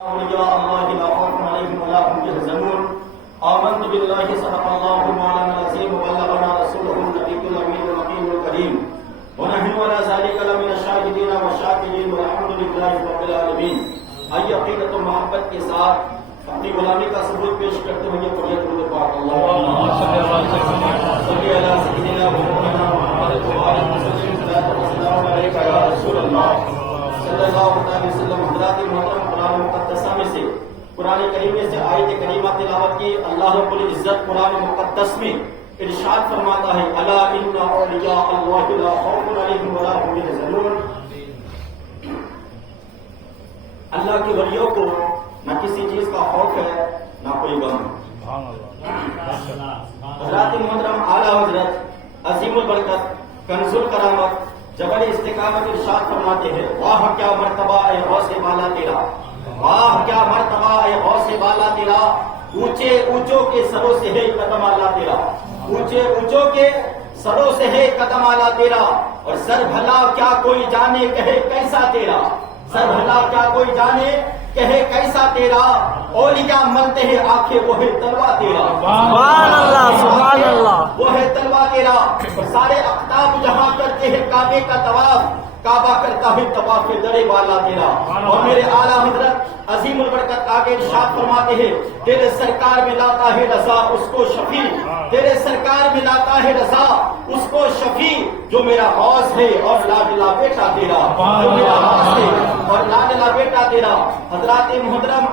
أولياء الله لا خوف عليهم ولا هم يحزنون آمنت بالله صدق الله مولانا العظيم وبلغنا رسوله النبي الأمين المقيم الكريم ونحن على ذلك لمن الشاهدين والشاكرين والحمد لله رب العالمين. آئیے عقیدت و محبت کے ساتھ اپنی غلامی کا ثبوت پیش کرتے ہوئے پڑھیے درود پاک اللہم صلی علی سیدنا مولانا محمد وعلى آلہ وسلم علیکہ یا رسول اللہ صلی اللہ علیہ وسلم. حضرات محترم، قرآن مقدسہ میں سے قرآن کریم میں سے آیت کریمہ تلاوت کی. اللہ رب العزت قرآن مقدس میں ارشاد فرماتا ہے الا ان اولیاء اللہ لا خوف علیہم ولا هم يحزنون. اللہ کے ولیوں کو نہ کسی چیز کا خوف ہے نہ کوئی غم. حضرات محترم، اعلیٰ حضرت عظیم البرکت کنز الکرامت جبل استقامت ارشاد فرماتے ہیں واہ کیا مرتبہ اے غوث بالا تیرا، واہ کیا مرتبہ اے غوث بالا تیرا، اونچے اونچوں کے سروں سے ہے قدم اعلیٰ تیرا، اونچے اونچوں کے سروں سے ہے قدم اعلیٰ تیرا. اور سر بھلا کیا کوئی جانے کہے کیسا تیرا، سر بھلا کیا کوئی جانے کہے کیسا تیرا، اولیاء ملتے ہیں آنکھیں وہ ہے تلوا تیرا، سبحان اللہ سبحان اللہ، وہ ہے تلوا تیرا. اور سارے اقطاب جہاں کرتے ہیں کعبے کا طواف، کعبہ کرتا ہے طواف درے والا تیرا. اور میرے اعلیٰ حضرت عظیم البرکت آگے ارشاد فرماتے ہیں تیرے سرکار میں لاتا ہے رضا اس کو شفیع، تیرے سرکار میں لاتا ہے رضا اس کو شفیع جو میرا غوث ہے اور لاڈلا بیٹا تیرا، جو میرا غوث ہے اور لاڈلا بیٹا تیرا. حضرات محترم،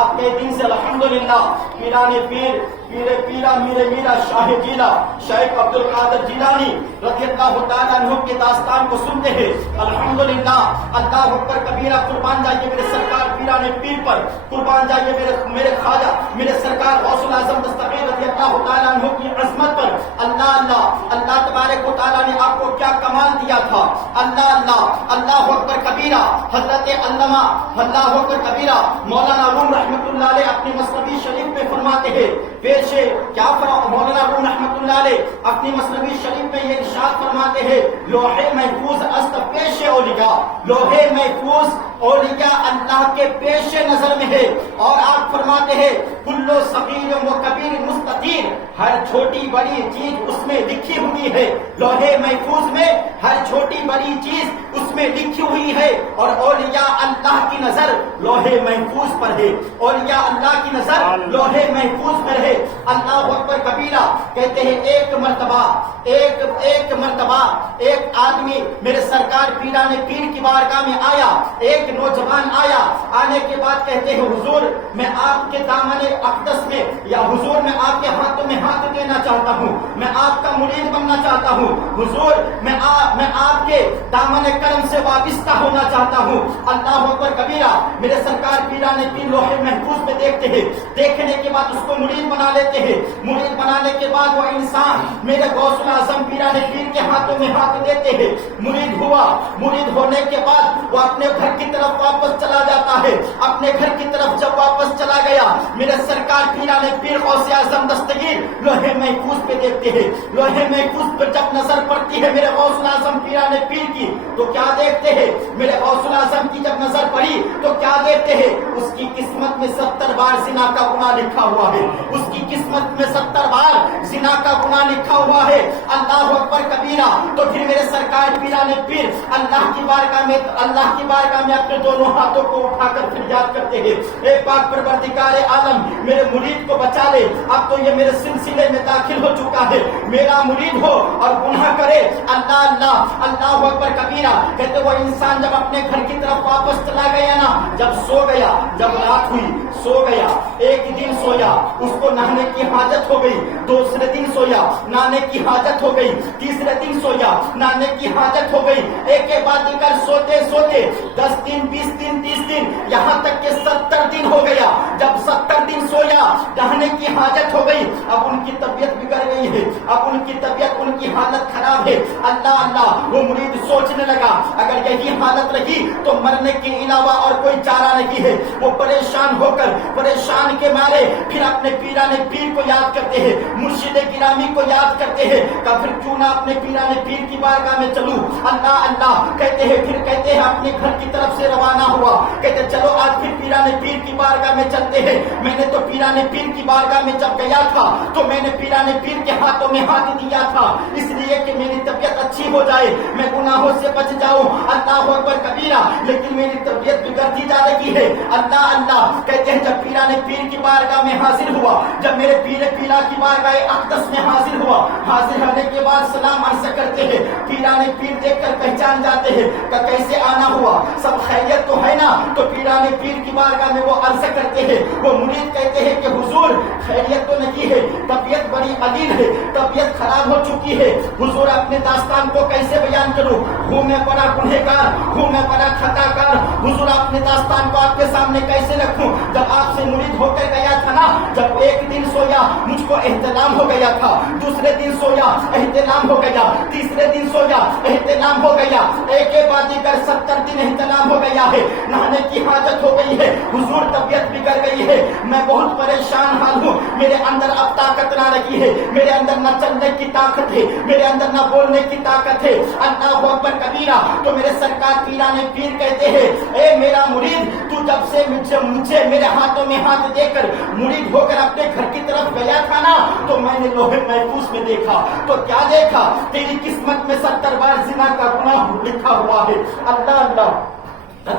آپ کے دن سے الحمدللہ پیران پیر پیرے پیرا میرے میرا شاہ جیلا شیخ عبد القادر جیلانی رضی اللہ تعالیٰ عنہ کے داستان کو سنتے ہیں. الحمدللہ اللہ اکبر کبیرہ، قربان جائیے میرے سرکار پیران پیر پر، قربان جائیے میرے خواجہ میرے سرکار غوث الاعظم دستگیر رضی اللہ تعالیٰ عنہ کی عظمت پر. اللہ اللہ اللہ تبارک و تعالیٰ نے آپ کو کیا کمال دیا تھا. اللہ اللہ اللہ اکبر کبیرہ. حضرت علامہ اللہ اکبر کبیرہ مولانا روم رحمۃ اللہ علیہ اپنی مثنوی شریف میں فرماتے ہیں پیشے کیا مولانا روم رحمۃ اللہ علیہ اپنی مثنوی شریف میں یہ ارشاد فرماتے ہیں لوح محفوظ است پیش اولیاء، لوح محفوظ اولیاء اللہ کے پیش نظر میں ہے. اور آپ فرماتے ہیں کلو صغیر و کبیر مستطیر، ہر چھوٹی بڑی چیز اس میں لکھی ہوئی ہے. لوح محفوظ میں ہر چھوٹی بڑی چیز اس میں لکھی ہوئی ہے. اور اولیاء اللہ کی نظر لوح محفوظ پر ہے، اولیاء اللہ کی نظر لوح محفوظ پر ہے. اللہ اکبر کبیرہ. کہتے ہیں ایک مرتبہ ایک آدمی میرے سرکار پیران پیر کی بارگاہ میں آیا، ایک نوجوان آیا. آنے کے بعد کہتے ہیں حضور میں آپ کے دامن اقدس میں یا حضور میں آپ کے ہاتھوں میں ہاتھ دینا چاہتا ہوں، میں آپ کا مرید بننا چاہتا ہوں، حضور میں آپ کے دامن کرم سے وابستہ ہونا چاہتا ہوں. اللہ اکبر کبیرہ. میرے سرکار پیران پیر لوح محفوظ میں دیکھتے ہیں، دیکھنے کے بعد اس کو مرید بنا لیتے ہیں. مرید بنانے کے بعد وہ انسان میرے غوث الاعظم پیران پیر کے ہاتھوں میں ہاتھ دیتے ہیں. مرید ہوا، مرید ہونے کے بعد وہ اپنے گھر کی طرف واپس چلا جاتا ہے. اپنے گھر کی طرف جب واپس چلا گیا میرے سرکار پیران پیر غوث اعظم دستگیر لوح محفوظ پہ دیکھتے ہیں. لوح محفوظ پر جب نظر پڑتی ہے میرے غوث الاعظم پیران پیر کی تو کیا دیکھتے ہیں؟ میرے غوث الاعظم کی جب نظر پڑی تو کیا دیکھتے ہیں؟ اس کی قسمت میں 70 بار زنا کا گناہ لکھا ہوا ہے، اس کی قسمت میں 70 بار زنا کا گناہ لکھا ہوا ہے. اللہ اکبر کبیرہ. تو پھر میرے سرکار پیران پیر اللہ کی بارگاہ میں اپنے دونوں ہاتھوں کو اٹھا کر فریاد کرتے ہیں اے پاک پروردگار عالم میرے مرید کو بچا لے. اب تو یہ میرے سلسلے میں داخل ہو چکا ہے، میرا مرید ہو اور گناہ کرے. اللہ اللہ اللہ اکبر کبیرہ. کہتے وہ انسان جب اپنے گھر کی طرف واپس چلا گیا نا، جب سو گیا، جب رات ہوئی سو گیا، ایک دن سویا اس کو نہانے کی حاجت ہو گئی، دوسرے دن سویا نہانے کی حاجت ہو گئی، تیسرے دن سویا نہانے کی حاجت ہو گئی. ایک کے بعد کر سوتے 10 دن 20 دن 30 دن یہاں تک کہ 70 دن ہو گیا. جب 70 دن سویا گیا, رہنے کی حاجت ہو گئی, اب ان کی طبیعت بگڑ گئی ہے, اب ان کی طبیعت, ان کی حالت خراب ہے. اللہ اللہ, وہ مرید سوچنے لگا اگر یہی حالت رہی تو مرنے کے علاوہ اور کوئی چارہ نہیں ہے. وہ پریشان ہو کر, پریشان کے مارے پھر اپنے پیران پیر کو یاد کرتے ہیں, مرشد گرامی کو یاد کرتے ہیں کہ پھر کیوں نہ اپنے پیران پیر کی بارگاہ میں چلوں. اللہ اللہ کہتے ہیں, پھر کہتے ہیں اپنے گھر کی طرف سے روانہ ہوا, کہتے چلو آج پھر پیران پیر کی بارگاہ میں چلتے ہیں. میں نے تو پیران پیر کی بارگاہ میں جب گیا تھا تو میں نے پیران پیر کے ہاتھوں میں ہاتھ دیا تھا اس لیے کہ میری طبیعت اچھی ہو جائے, میں گناہوں سے بچ جاؤں. اللہ اکبر کبیرہ, لیکن میری طبیعت بگڑتی جا رہی ہے. اللہ اللہ کہتے ہیں جب پیران پیر کی بارگاہ میں حاضر ہوا, جب میرے پیر پیرا کی بارگاہ اقدس میں حاضر ہوا, حاضر ہونے کے بعد سلام عرض کرتے ہیں. پیران پیر دیکھ کر پہچان جاتے ہیں کہ کیسے آنا ہوا, سب خیریت تو ہے نا. تو پیران پیر کی بارگاہ میں وہ عرض کرتے ہیں, وہ مرید کہتے ہیں کہ حضور خیریت تو نہیں ہے, طبیعت بڑی علیل ہے, طبیعت خراب ہو چکی ہے. حضور اپنے داستان کو کیسے بیان کروں, ہوں میں بڑا گنہگار, ہوں میں بڑا خطا کار. حضور اپنے داستان کو آپ کے سامنے کیسے رکھوں. جب آپ سے مرید ہو کر گیا تھا نا, جب ایک دن سویا مجھ کو احتلام ہو گیا تھا, دوسرے دن سویا احتلام ہو گیا, تیسرے دن سویا احتلام ہو گیا, ایک کے بعد دیگر 70 دن احتلام ہو گیا ہے, نہانے کی حاجت ہو گئی ہے. حضور طبیعت بگڑ گئی ہے, میں بہت پریشان حال ہوں, میرے اندر اب طاقت نہ رہی ہے, میرے اندر نہ چلنے کی طاقت ہے, میرے اندر نہ بولنے کی طاقت ہے. اللہ اکبر کبیرہ. تو میرے سرکار پیران پیر کہتے ہیں, اے میرا مرید, تو جب سے مجھے میرے ہاتھوں میں ہاتھ دے کر مرید ہو کر اپنے گھر کی طرف گیا تھا نا, تو میں نے لوہے محفوظ میں دیکھا. تو کیا دیکھا, تیری قسمت میں 70 بار زنا کا گناہ لکھا ہوا ہے. اللہ اللہ,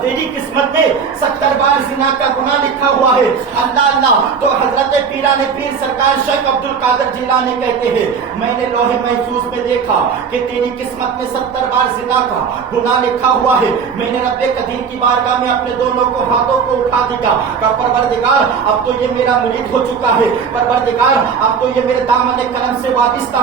تیری قسمت میں 70 بار زنا کا گناہ لکھا ہوا ہے. اللہ اللہ. تو حضرت پیران پیر سرکار شیخ عبد القادر جیلانی کہتے ہیں, میں نے لوہے محفوظ میں دیکھا کہ تیری قسمت میں 70 بار زنا کا گناہ لکھا ہوا ہے. میں نے رب قدیر کی بارگاہ میں اپنے دونوں کو ہاتھوں کو اٹھا دیا کہ پروردگار اب تو یہ میرا مرید ہو چکا ہے, پروردگار اب تو یہ میرے دامن کرم سے وابستہ